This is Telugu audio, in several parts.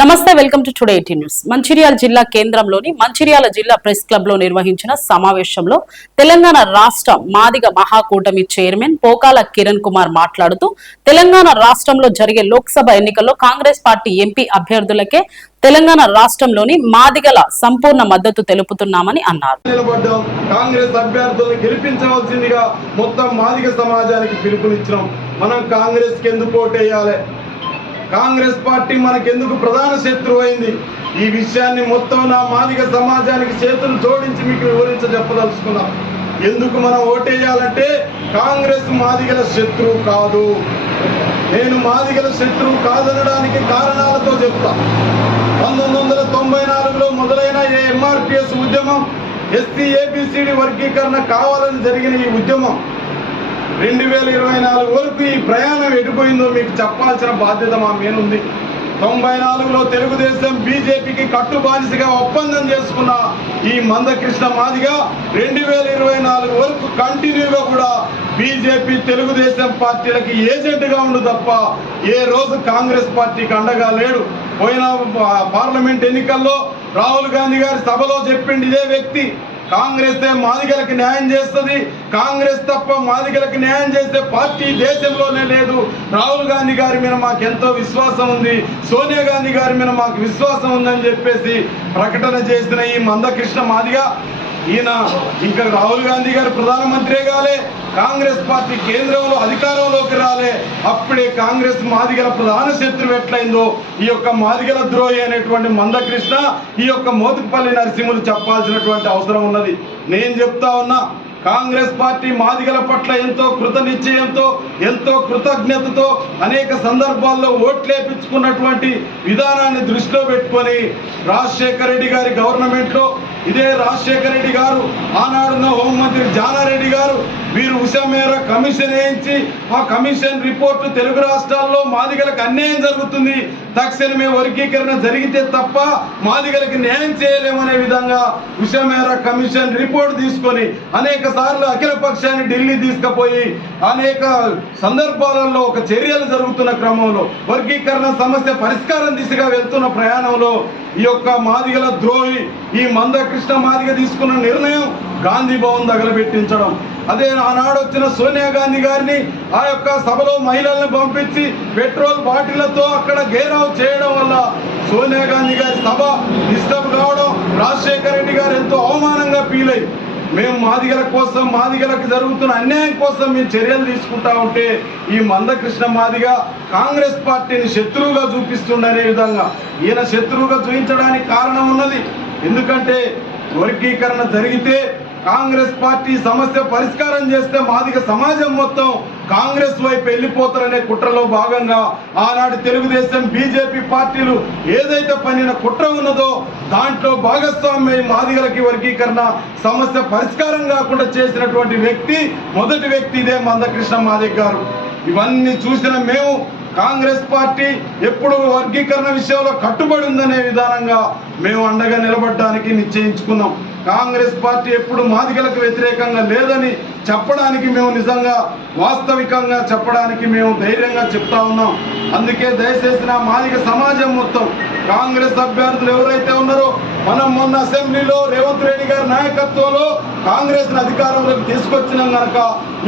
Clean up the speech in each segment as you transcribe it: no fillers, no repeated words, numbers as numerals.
నమస్తే, welcome to today 18 news. Mancherial జిల్లా కేంద్రంలోని మంచిర్యాల జిల్లా ప్రెస్ క్లబ్ లో నిర్వహించిన సమావేశంలో తెలంగాణ రాష్ట్ర మాదిగ మహాకూటమి చైర్మన్ పోకాల కిరణ్ కుమార్ మాట్లాడుతూ తెలంగాణ రాష్ట్రంలో జరిగే లోక్సభ ఎన్నికల్లో కాంగ్రెస్ పార్టీ ఎంపీ అభ్యర్థులకే తెలంగాణ రాష్ట్రంలోని మాదిగల సంపూర్ణ మద్దతు తెలుపుతున్నామని అన్నారు. కాంగ్రెస్ అభ్యర్థులను గెలిపించవలసిందిగా మొత్తం మాదిగ సమాజానికి పిలుపునిచ్చినాం. మనం కాంగ్రెస్ కి ఎందుకు ఓటేయాలి, కాంగ్రెస్ పార్టీ మనకెందుకు ప్రధాన శత్రువు అయింది, ఈ విషయాన్ని మొత్తం నా మాదిగ సమాజానికి చేతులు జోడించి మీకు చెప్పదలుచుకున్నాం. ఎందుకు మనం ఓటేయాలంటే కాంగ్రెస్ మాదిగల శత్రువు కాదు. నేను మాదిగల శత్రువు కాదనడానికి కారణాలతో చెప్తా. 1994లో మొదలైన ఎంఆర్పిఎస్ ఉద్యమం, ఎస్సీ ఏబిసిడి వర్గీకరణ కావాలని జరిగిన ఈ ఉద్యమం 2024 వరకు ఈ ప్రయాణం ఎటుపోయిందో మీకు చెప్పాల్సిన బాధ్యత మా మీద ఉంది. 94లో తెలుగుదేశం బీజేపీకి కట్టుబానిసగా ఒప్పందం చేసుకున్న ఈ మందకృష్ణ మాదిగా 2024 వరకు కంటిన్యూగా కూడా బీజేపీ తెలుగుదేశం పార్టీలకి ఏజెంట్గా ఉండు తప్ప ఏ రోజు కాంగ్రెస్ పార్టీకి అండగా లేడు. పోయిన పార్లమెంట్ ఎన్నికల్లో రాహుల్ గాంధీ గారి సభలో చెప్పింది ఇదే వ్యక్తి, కాంగ్రెస్ మాదిగలకు న్యాయం చేస్తుంది, కాంగ్రెస్ తప్ప మాదిగలకు న్యాయం చేసే పార్టీ దేశంలోనే లేదు. రాహుల్ గాంధీ గారి మీద మాకు ఎంతో విశ్వాసం ఉంది, సోనియా గాంధీ గారి మీద మాకు విశ్వాసం ఉందని చెప్పేసి ప్రకటన చేసిన ఈ మందకృష్ణ మాదిగ ఈయన ఇంకా రాహుల్ గాంధీ గారు ప్రధానమంత్రి కాలే, కాంగ్రెస్ పార్టీ కేంద్రంలో అధికారంలోకి రాలే, అప్పుడే కాంగ్రెస్ మాదిగల ప్రధాన శత్రువు ఎట్లయిందో ఈ యొక్క మాదిగల ద్రోహి అనేటువంటి మందకృష్ణ ఈ యొక్క మోతుకుపల్లి నరసింహులు చెప్పాల్సినటువంటి అవసరం ఉన్నది. నేను చెప్తా ఉన్నా, కాంగ్రెస్ పార్టీ మాదిగల పట్ల ఎంతో కృత నిశ్చయంతో ఎంతో కృతజ్ఞతతో అనేక సందర్భాల్లో ఓట్లేపించుకున్నటువంటి విధానాన్ని దృష్టిలో పెట్టుకొని రాజశేఖర రెడ్డి గారి గవర్నమెంట్లో ఇదే రాజశేఖర రెడ్డి గారు, ఆనాడున్న హోంమంత్రి జానారెడ్డి గారు వీరు ఉషమేర కమిషన్ వేయించి ఆ కమిషన్ రిపోర్టు తెలుగు రాష్ట్రాల్లో మాదిగలకు అన్యాయం జరుగుతుంది, తక్షణమే వర్గీకరణ జరిగితే తప్ప మాదిగలకు న్యాయం చేయలేమనే విధంగా ఉషమేర కమిషన్ రిపోర్ట్ తీసుకొని అనేక సార్లు అఖిల పక్షాన్ని ఢిల్లీ తీసుకుపోయి అనేక సందర్భాలలో ఒక చర్యలు జరుగుతున్న క్రమంలో వర్గీకరణ సమస్య పరిష్కారం దిశగా వెళ్తున్న ప్రయాణంలో ఈ యొక్క మాదిగల ద్రోహి ఈ మందకృష్ణ మాదిగ తీసుకున్న నిర్ణయం గాంధీ భవన్ తగలబెట్టించడం. అదే ఆనాడు వచ్చిన సోనియా గాంధీ గారిని ఆ యొక్క సభలో మహిళలను పంపించి పెట్రోల్ బాటిళ్లతో అక్కడ గేరావు చేయడం వల్ల సోనియా గాంధీ గారి సభ డిస్టర్బ్ కావడం, రాజశేఖర రెడ్డి గారు ఎంతో అవమానంగా ఫీల్ అయ్యి మేము మాదిగల కోసం మాదిగలకు జరుగుతున్న అన్యాయం కోసం మేము చర్యలు తీసుకుంటా ఉంటే ఈ మందకృష్ణ మాదిగ కాంగ్రెస్ పార్టీని శత్రువుగా చూపిస్తుండనే విధంగా ఈయన శత్రువుగా చూపించడానికి కారణం ఉన్నది. ఎందుకంటే వర్గీకరణ జరిగితే కాంగ్రెస్ పార్టీ సమస్య పరిష్కారం చేస్తే మాదిగ సమాజం మొత్తం కాంగ్రెస్ వైపు వెళ్ళిపోతారనే కుట్రలో భాగంగా ఆనాడు తెలుగుదేశం బీజేపీ పార్టీలు ఏదైతే పనిన కుట్ర ఉన్నదో దాంట్లో భాగస్వామ్యం మాదిగలకి వర్గీకరణ సమస్య పరిష్కారం కాకుండా చేసినటువంటి వ్యక్తి మొదటి వ్యక్తి ఇదే మందకృష్ణ మాదిగ గారు. ఇవన్నీ చూసిన మేము కాంగ్రెస్ పార్టీ ఎప్పుడు వర్గీకరణ విషయంలో కట్టుబడి ఉందనే విధానంగా మేము అండగా నిలబడడానికి నిశ్చయించుకున్నాం. కాంగ్రెస్ పార్టీ ఎప్పుడు మాదిగలకు వ్యతిరేకంగా లేదని చెప్పడానికి మేము నిజంగా వాస్తవికంగా చెప్పడానికి మేము ధైర్యంగా చెప్తా ఉన్నాం. అందుకే దయచేసి నా మాదిగ సమాజం మొత్తం కాంగ్రెస్ అభ్యర్థులు ఎవరైతే ఉన్నారో మనం మొన్న అసెంబ్లీలో రేవంత్ రెడ్డి గారి నాయకత్వంలో కాంగ్రెస్ అధికారంలోకి తీసుకొచ్చినాం కనుక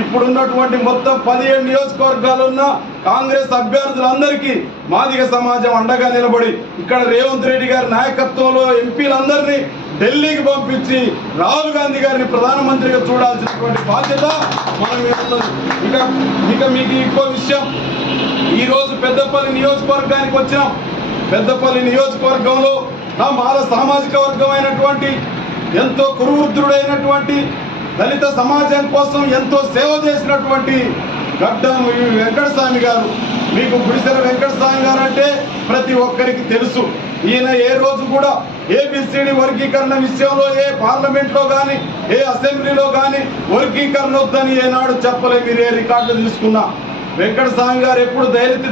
ఇప్పుడున్నటువంటి మొత్తం 17 నియోజకవర్గాలు ఉన్న కాంగ్రెస్ అభ్యర్థులందరికీ మాదిగ సమాజం అండగా నిలబడి ఇక్కడ రేవంత్ రెడ్డి గారి నాయకత్వంలో ఎంపీలందరినీ ఢిల్లీకి పంపించి రాహుల్ గాంధీ గారిని ప్రధానమంత్రిగా చూడాల్సినటువంటి బాధ్యత మనం ఉన్నది. ఇక మీకు ఇంకో విషయం, ఈరోజు పెద్దపల్లి నియోజకవర్గానికి వచ్చినాం. పెద్దపల్లి నియోజకవర్గంలో నా మాల సామాజిక వర్గమైనటువంటి ఎంతో కురువృద్ధుడైనటువంటి దళిత సమాజం కోసం ఎంతో సేవ చేసినటువంటి గడ్డం వెంకటస్వామి గారు, మీకు గుడిసెల వెంకటస్వామి గారు అంటే ప్రతి ఒక్కరికి తెలుసు. ఈయన ఏ రోజు కూడా ఏబిసిడి వర్గీకరణ విషయంలో ఏ పార్లమెంట్లో కానీ ఏ అసెంబ్లీలో కానీ వర్గీకరణ వద్దని ఏనాడు చెప్పలే. మీరు ఏ రికార్డులు తీసుకున్నా వెంకటస్వామి గారు ఎప్పుడు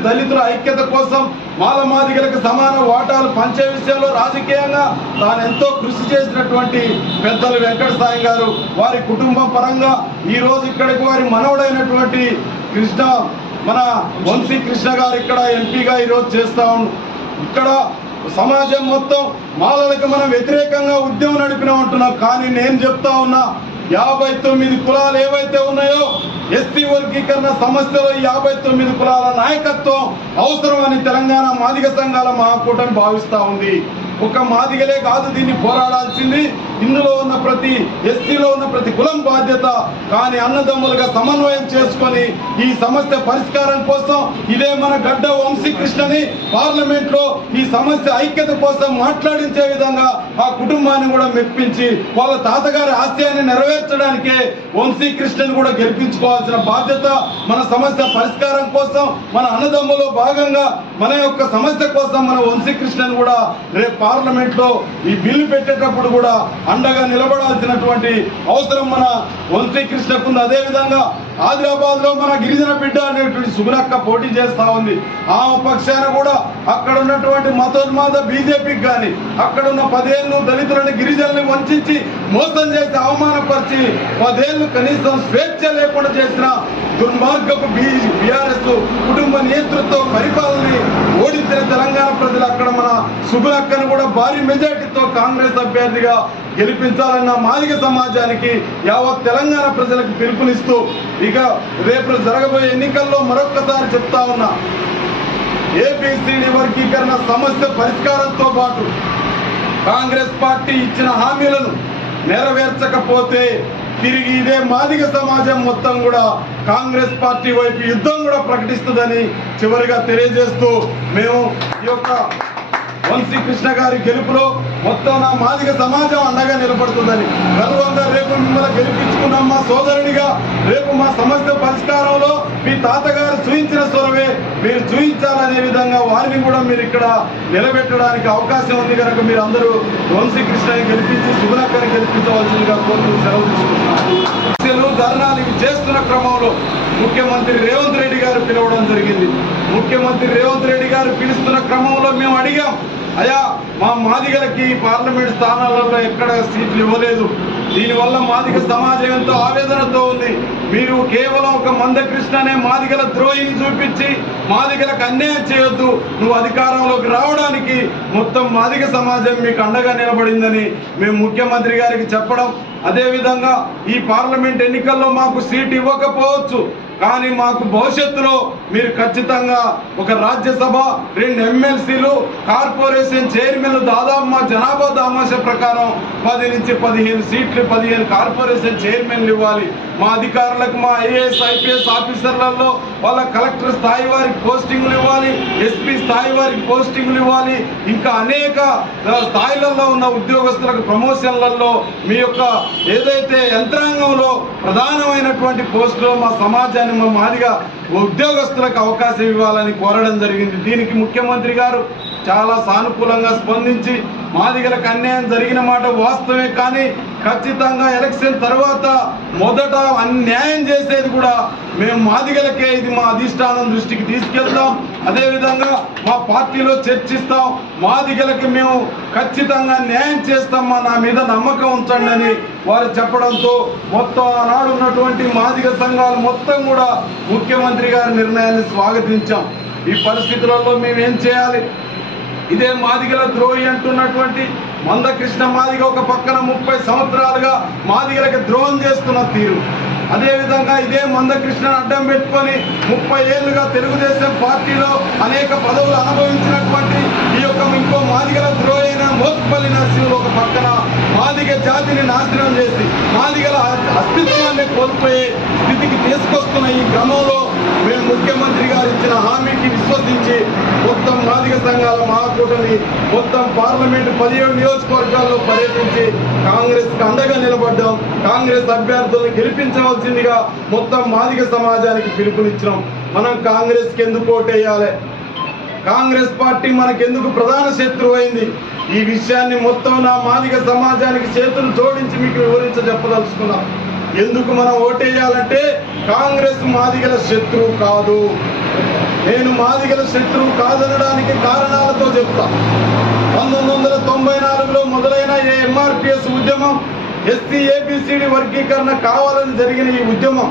దళితుల ఐక్యత కోసం మాల మాదిగలకు సమాన వాటాలు పంచే విషయంలో రాజకీయంగా తాను ఎంతో కృషి చేసినటువంటి పెద్దలు వెంకటస్వామి గారు, వారి కుటుంబం పరంగా ఈరోజు ఇక్కడికి వారి మనవడైనటువంటి కృష్ణ మన వంశీ కృష్ణ గారు ఇక్కడ ఎంపీగా ఈరోజు చేస్తా ఇక్కడ సమాజం మొత్తం మాలలకు మనం వ్యతిరేకంగా ఉద్యమం నడిపినాం అంటున్నాం. కానీ నేను చెప్తా ఉన్నా 59 కులాలు ఏవైతే ఉన్నాయో ఎస్టీ వర్గీకరణ సమస్యలో 59 కులాల నాయకత్వం అవసరమని తెలంగాణ మాదిగ సంఘాల మహాకూటమి భావిస్తా ఉంది. ఒక మాదిగలే కాదు దీన్ని పోరాడాల్సింది, ఇందులో ఉన్న ప్రతి ఎస్టీలో ఉన్న ప్రతి కులం బాధ్యత. కానీ అన్నదమ్ములుగా సమన్వయం చేసుకొని ఈ సమస్య పరిష్కారం కోసం ఇదే మన గడ్డ వంశీకృష్ణని పార్లమెంట్ లో ఈ సమస్య ఐక్యత కోసం మాట్లాడించే విధంగా ఆ కుటుంబాన్ని కూడా మెప్పించి వాళ్ళ తాతగారి ఆశయాన్ని నెరవేర్చడానికే వంశీకృష్ణని కూడా గెలిపించుకోవాల్సిన బాధ్యత. మన సమస్య పరిష్కారం కోసం మన అన్నదమ్ములో భాగంగా మన యొక్క సమస్య కోసం మన వంశీకృష్ణని కూడా రేపు పార్లమెంట్ లో ఈ బిల్లు పెట్టేటప్పుడు కూడా అండగా నిలబడాల్సినటువంటి అవసరం మన వంశీకృష్ణకు ఉంది. అదేవిధంగా ఆదిలాబాద్ లో మన గిరిజన బిడ్డ అనేటువంటి సుగుణక్క పోటీ చేస్తా ఉంది. ఆమె పక్షాన కూడా అక్కడ ఉన్నటువంటి మతోన్మాద బీజేపీకి కానీ అక్కడ ఉన్న 10 ఏళ్ళు దళితులని గిరిజనుల్ని వంచి మోసం చేసి అవమానపరిచి 10 ఏళ్ళు కనీసం స్వేచ్ఛ లేకుండా చేసిన దుర్మార్గపు బీఆర్ఎస్ కుటుంబ నేతృత్వ పరిపాలనని ఓడించిన తెలంగాణ ప్రజలు అక్కడ మన సుగుణక్కను కూడా భారీ మెజార్టీతో కాంగ్రెస్ అభ్యర్థిగా గెలిపించాలన్న మాదిగ సమాజానికి యావత్ తెలంగాణ ప్రజలకు పిలుపునిస్తూ ఇక రేపు జరగబోయే ఎన్నికల్లో మరొక్కసారి చెప్తా ఉన్నా, ఏబిసిడి వర్గీకరణ సమస్య పరిష్కారంతో పాటు కాంగ్రెస్ పార్టీ ఇచ్చిన హామీలను నెరవేర్చకపోతే తిరిగి ఇదే మాదిగ సమాజం మొత్తం కూడా కాంగ్రెస్ పార్టీ వైపు యుద్ధం కూడా ప్రకటిస్తుందని చివరిగా తెలియజేస్తూ మేము ఈ యొక్క వంశీకృష్ణ గారి గెలుపులో మొత్తం నా మాదిగ సమాజం అండగా నిలబడుతుందని గర్వంగా రేపు మిమ్మల్ని గెలిపించుకున్నాం మా సోదరునిగా. రేపు మా సమస్య పరిష్కారంలో మీ తాతగారు చూయించిన స్వరవే మీరు చూయించాలనే విధంగా వారిని కూడా మీరు ఇక్కడ నిలబెట్టడానికి అవకాశం ఉంది కనుక మీరు అందరూ వంశీకృష్ణని గెలిపించి సుగుణక్కని గెలిపించవలసిందిగా కోరుతూ సెలవు తీసుకుంటున్నారు. ధర్నాలు చేస్తున్న క్రమంలో ముఖ్యమంత్రి రేవంత్ రెడ్డి గారు పిలవడం జరిగింది. ముఖ్యమంత్రి రేవంత్ రెడ్డి గారు పిలుస్తున్న క్రమంలో మేము అడిగాం, అయ్యా మా మాదిగలకి పార్లమెంట్ స్థానాలలో ఎక్కడ సీట్లు ఇవ్వలేదు, దీనివల్ల మాదిగ సమాజం ఎంతో ఆవేదనతో ఉంది. మీరు కేవలం ఒక మందకృష్ణ అనే మాదిగల ద్రోహిని చూపించి మాదిగలకు అన్యాయం చేయొద్దు, నువ్వు అధికారంలోకి రావడానికి మొత్తం మాదిగ సమాజం మీకు అండగా నిలబడిందని మేము ముఖ్యమంత్రి గారికి చెప్పడం. అదేవిధంగా ఈ పార్లమెంట్ ఎన్నికల్లో మాకు సీటు ఇవ్వకపోవచ్చు, కానీ మాకు భవిష్యత్తులో మీరు ఖచ్చితంగా ఒక రాజ్యసభ 2 ఎమ్మెల్సీలు కార్పొరేషన్ చైర్మన్లు దాదాపు మా జనాభా దామాష ప్రకారం 10 నుంచి 15 సీట్లు 15 కార్పొరేషన్ చైర్మన్లు ఇవ్వాలి. మా అధికారులకు మా ఐఏఎస్ ఐపీఎస్ ఆఫీసర్లలో వాళ్ళ కలెక్టర్ స్థాయి వారికి పోస్టింగ్లు ఇవ్వాలి, ఎస్పీ స్థాయి వారికి పోస్టింగ్లు ఇవ్వాలి, ఇంకా అనేక స్థాయిలలో ఉన్న ఉద్యోగస్తులకు ప్రమోషన్లలో మీ యొక్క ఏదైతే యంత్రాంగంలో ప్రధానమైనటువంటి పోస్టులో మా సమాజాన్ని మా మాదిగా ఉద్యోగస్తులకు అవకాశం ఇవ్వాలని కోరడం జరిగింది. దీనికి ముఖ్యమంత్రి గారు చాలా సానుకూలంగా స్పందించి మాదిగలకు అన్యాయం జరిగిన మాట వాస్తవమే, కానీ ఖచ్చితంగా ఎలక్షన్ తర్వాత మొదట అన్యాయం చేసేది కూడా మేము మాదిగలకే, ఇది మా అధిష్టానం దృష్టికి తీసుకెళ్తాం, అదేవిధంగా మా పార్టీలో చర్చిస్తాం, మాదిగలకి మేము ఖచ్చితంగా న్యాయం చేస్తామా, నా మీద నమ్మకం ఉంచండి అని వారు చెప్పడంతో మొత్తం ఆనాడు ఉన్నటువంటి మాదిగ సంఘాలు మొత్తం కూడా ముఖ్యమంత్రి గారి నిర్ణయాన్ని స్వాగతించాం. ఈ పరిస్థితులలో మేమేం చేయాలి? ఇదే మాదిగల ద్రోహి అంటున్నటువంటి మందకృష్ణ మాదిగ ఒక పక్కన 30 సంవత్సరాలుగా మాదిగలకు ద్రోహం చేస్తున్న తీరు, అదేవిధంగా ఇదే మందకృష్ణను అడ్డం పెట్టుకొని 30 ఏళ్లుగా తెలుగుదేశం పార్టీలో అనేక పదవులు అనుభవించినటువంటి ఈ యొక్క ఇంకో మాదిగల ద్రోహి అయిన మోత్పల్లి నరసింహులు ఒక పక్కన మాదిగ జాతిని నాశనం చేసి మాదిగల అస్తిత్వాన్ని కోల్పోయే స్థితికి తీసుకొస్తున్న ఈ క్రమంలో మేము ముఖ్యమంత్రి గారు ఇచ్చిన హామీకి విశ్వసించి మొత్తం మాదిగ సంఘాల మహాకూటమి మొత్తం పార్లమెంటు 17 నియోజకవర్గాల్లో పర్యటించి కాంగ్రెస్ కి అండగా నిలబడ్డాం. కాంగ్రెస్ అభ్యర్థులను గెలిపించవలసిందిగా మొత్తం మాదిగ సమాజానికి పిలుపునిచ్చినాం. మనం కాంగ్రెస్ కి ఎందుకు ఓటేయాలి? కాంగ్రెస్ పార్టీ మనకెందుకు ప్రధాన శత్రువు అయింది? ఈ విషయాన్ని మొత్తం నా మాదిగ సమాజానికి చేతులు జోడించి మీకు చెప్పదలుచుకున్నాం. ఎందుకు మనం ఓటేయాలంటే కాంగ్రెస్ మాదిగల శత్రువు కాదు. నేను మాదిగల శత్రువు కాదనడానికి కారణాలతో చెప్తా. 1994లో మొదలైన ఎంఆర్పిఎస్ ఉద్యమం, ఎస్సీ ఏబిసిడి వర్గీకరణ కావాలని జరిగిన ఈ ఉద్యమం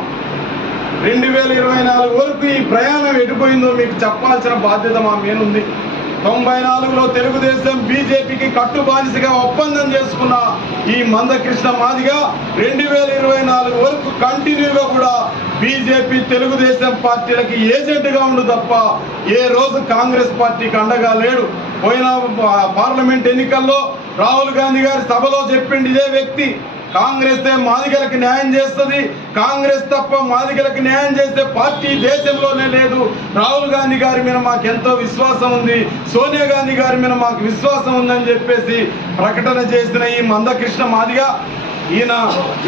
2024 వరకు ఈ ప్రయాణం ఎటుపోయిందో మీకు చెప్పాల్సిన బాధ్యత మా మీద ఉంది. 94లో తెలుగుదేశం బీజేపీకి కట్టుబానిసగా ఒప్పందం చేసుకున్న ఈ మందకృష్ణ మాదిగ 2024 వరకు కంటిన్యూగా కూడా బీజేపీ తెలుగుదేశం పార్టీలకి ఏజెంట్గా ఉండు తప్ప ఏ రోజు కాంగ్రెస్ పార్టీకి అండగా లేడు. పోయిన పార్లమెంట్ ఎన్నికల్లో రాహుల్ గాంధీ గారి సభలో చెప్పింది ఇదే వ్యక్తి, కాంగ్రెస్ మాదిగలకు న్యాయం చేస్తుంది, కాంగ్రెస్ తప్ప మాదిగలకు న్యాయం చేసే పార్టీ దేశంలోనే లేదు. రాహుల్ గాంధీ గారి మీద మాకు ఎంతో విశ్వాసం ఉంది, సోనియా గాంధీ గారి మీద మాకు విశ్వాసం ఉందని చెప్పేసి ప్రకటన చేసిన ఈ మందకృష్ణ మాదిగ ఈయన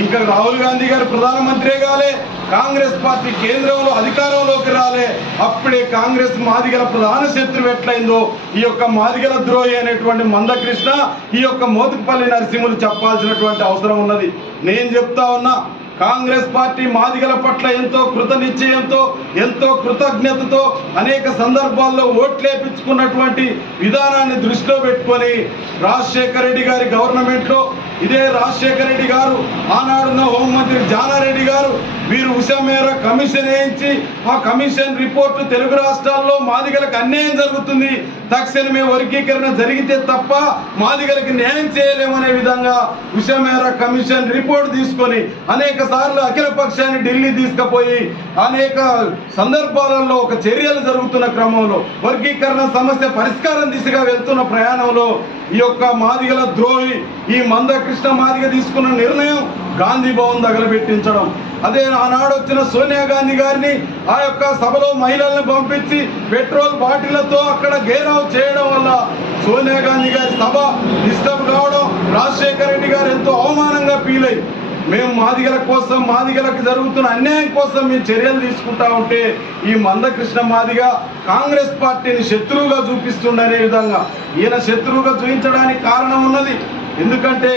ఇంకా రాహుల్ గాంధీ గారు ప్రధానమంత్రి కాలే, కాంగ్రెస్ పార్టీ కేంద్రంలో అధికారంలోకి రాలే, అప్పుడే కాంగ్రెస్ మాదిగల ప్రధాన శత్రువు ఎట్లయిందో ఈ యొక్క మాదిగల ద్రోహి అనేటువంటి మందకృష్ణ ఈ యొక్క మోతుకుపల్లి నరసింహులు చెప్పాల్సినటువంటి అవసరం ఉన్నది. నేను చెప్తా ఉన్నా, కాంగ్రెస్ పార్టీ మాదిగల పట్ల ఎంతో కృతనిశ్చయంతో ఎంతో కృతజ్ఞతతో అనేక సందర్భాల్లో ఓట్లేపించుకున్నటువంటి విధానాన్ని దృష్టిలో పెట్టుకొని రాజశేఖర రెడ్డి గారి గవర్నమెంట్లో ఇదే రాజశేఖర రెడ్డి గారు, ఆనాడున్న హోంమంత్రి జానారెడ్డి గారు వీరు ఉషమేర కమిషన్ వేయించి ఆ కమిషన్ రిపోర్టు తెలుగు రాష్ట్రాల్లో మాదిగలకు అన్యాయం జరుగుతుంది, తక్షణమే వర్గీకరణ జరిగితే తప్ప మాదిగలకు న్యాయం చేయలేమనే విధంగా ఉషమేర కమిషన్ రిపోర్ట్ తీసుకొని అనేక సార్లు అఖిల పక్షాన్ని ఢిల్లీ తీసుకుపోయి అనేక సందర్భాలలో ఒక చర్యలు జరుగుతున్న క్రమంలో వర్గీకరణ సమస్య పరిష్కారం దిశగా వెళ్తున్న ప్రయాణంలో ఈ యొక్క మాదిగల ద్రోహి ఈ మందకృష్ణ మాదిగ తీసుకున్న నిర్ణయం గాంధీ భవన్ తగలబెట్టించడం. అదే ఆనాడు వచ్చిన సోనియా గాంధీ గారిని ఆ యొక్క సభలో మహిళలను పంపించి పెట్రోల్ బాటిళ్లతో అక్కడ గేరావ్ చేయడం వల్ల సోనియా గాంధీ గారి సభ డిస్టర్బ్ కావడం, రాజశేఖర రెడ్డి గారు ఎంతో అవమానంగా ఫీల్ అయ్యి మేము మాదిగల కోసం మాదిగలకు జరుగుతున్న అన్యాయం కోసం మేము చర్యలు తీసుకుంటా ఉంటే ఈ మందకృష్ణ మాదిగ కాంగ్రెస్ పార్టీని శత్రువుగా చూపిస్తుండనే విధంగా ఈయన శత్రువుగా చూపించడానికి కారణం ఉన్నది. ఎందుకంటే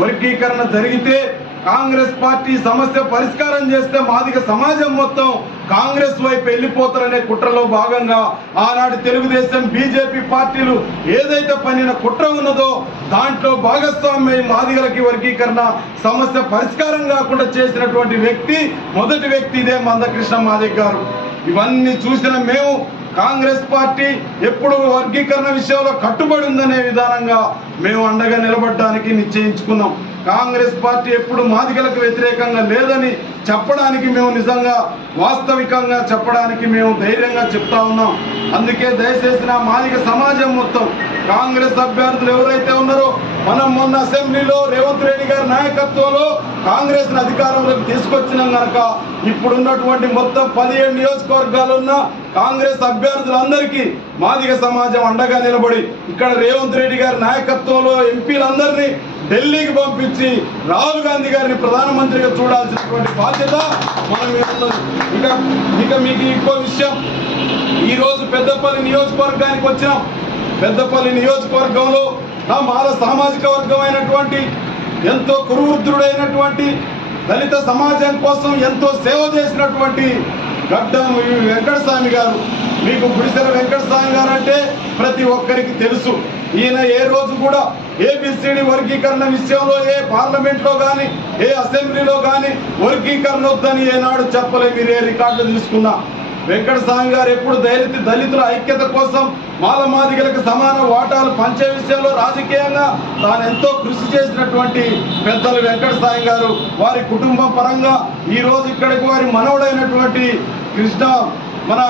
వర్గీకరణ జరిగితే కాంగ్రెస్ పార్టీ సమస్య పరిష్కారం చేస్తే మాదిగ సమాజం మొత్తం కాంగ్రెస్ వైపు వెళ్ళిపోతారనే కుట్రలో భాగంగా ఆనాడు తెలుగుదేశం బీజేపీ పార్టీలు ఏదైతే పనిన కుట్ర ఉన్నదో దాంట్లో భాగస్వామ్యం మాదిగలకి వర్గీకరణ సమస్య పరిష్కారం కాకుండా చేసినటువంటి వ్యక్తి మొదటి వ్యక్తి ఇదే మందకృష్ణ మాదిగ గారు. ఇవన్నీ చూసిన మేము కాంగ్రెస్ పార్టీ ఎప్పుడు వర్గీకరణ విషయంలో కట్టుబడి ఉందనే విధానంగా మేము అండగా నిలబడడానికి నిశ్చయించుకున్నాం. కాంగ్రెస్ పార్టీ ఎప్పుడు మాదిగలకు వ్యతిరేకంగా లేదని చెప్పడానికి మేము నిజంగా వాస్తవికంగా చెప్పడానికి మేము ధైర్యంగా చెప్తా ఉన్నాం. అందుకే దయచేసి నా మాదిగ సమాజం మొత్తం కాంగ్రెస్ అభ్యర్థులు ఎవరైతే ఉన్నారో మనం మొన్న అసెంబ్లీలో రేవంత్ రెడ్డి గారి నాయకత్వంలో కాంగ్రెస్ అధికారంలోకి తీసుకొచ్చినాం కనుక ఇప్పుడున్నటువంటి మొత్తం 17 నియోజకవర్గాలు ఉన్న కాంగ్రెస్ అభ్యర్థులందరికీ మాదిగ సమాజం అండగా నిలబడి ఇక్కడ రేవంత్ రెడ్డి గారి నాయకత్వంలో ఎంపీలందరినీ ఢిల్లీకి పంపించి రాహుల్ గాంధీ గారిని ప్రధానమంత్రిగా చూడాల్సినటువంటి బాధ్యత మన మీద ఉన్నది. ఇక మీకు ఇంకో విషయం, ఈరోజు పెద్దపల్లి నియోజకవర్గానికి వచ్చినాం. పెద్దపల్లి నియోజకవర్గంలో మాల సామాజిక వర్గమైనటువంటి ఎంతో కురువృద్ధుడైనటువంటి దళిత సమాజం కోసం ఎంతో సేవ చేసినటువంటి గడ్డం వెంకటస్వామి గారు, మీకు గుడిసెల వెంకటస్వామి గారు అంటే ప్రతి ఒక్కరికి తెలుసు. ఈయన ఏ రోజు కూడా ఏబిసిడి వర్గీకరణ విషయంలో ఏ పార్లమెంట్లో కానీ ఏ అసెంబ్లీలో కానీ వర్గీకరణ వద్దని ఏనాడు చెప్పలే. మీరు ఏ రికార్డులు తీసుకున్నా వెంకటస్వామి గారు ఎప్పుడు దళితుల ఐక్యత కోసం మాదిగలకు సమాన వాటాలు పంచే విషయంలో రాజకీయంగా తాను ఎంతో కృషి చేసినటువంటి పెద్దలు వెంకటస్వామి గారు, వారి కుటుంబం పరంగా ఈరోజు ఇక్కడికి వారి మనవడైనటువంటి కృష్ణ మన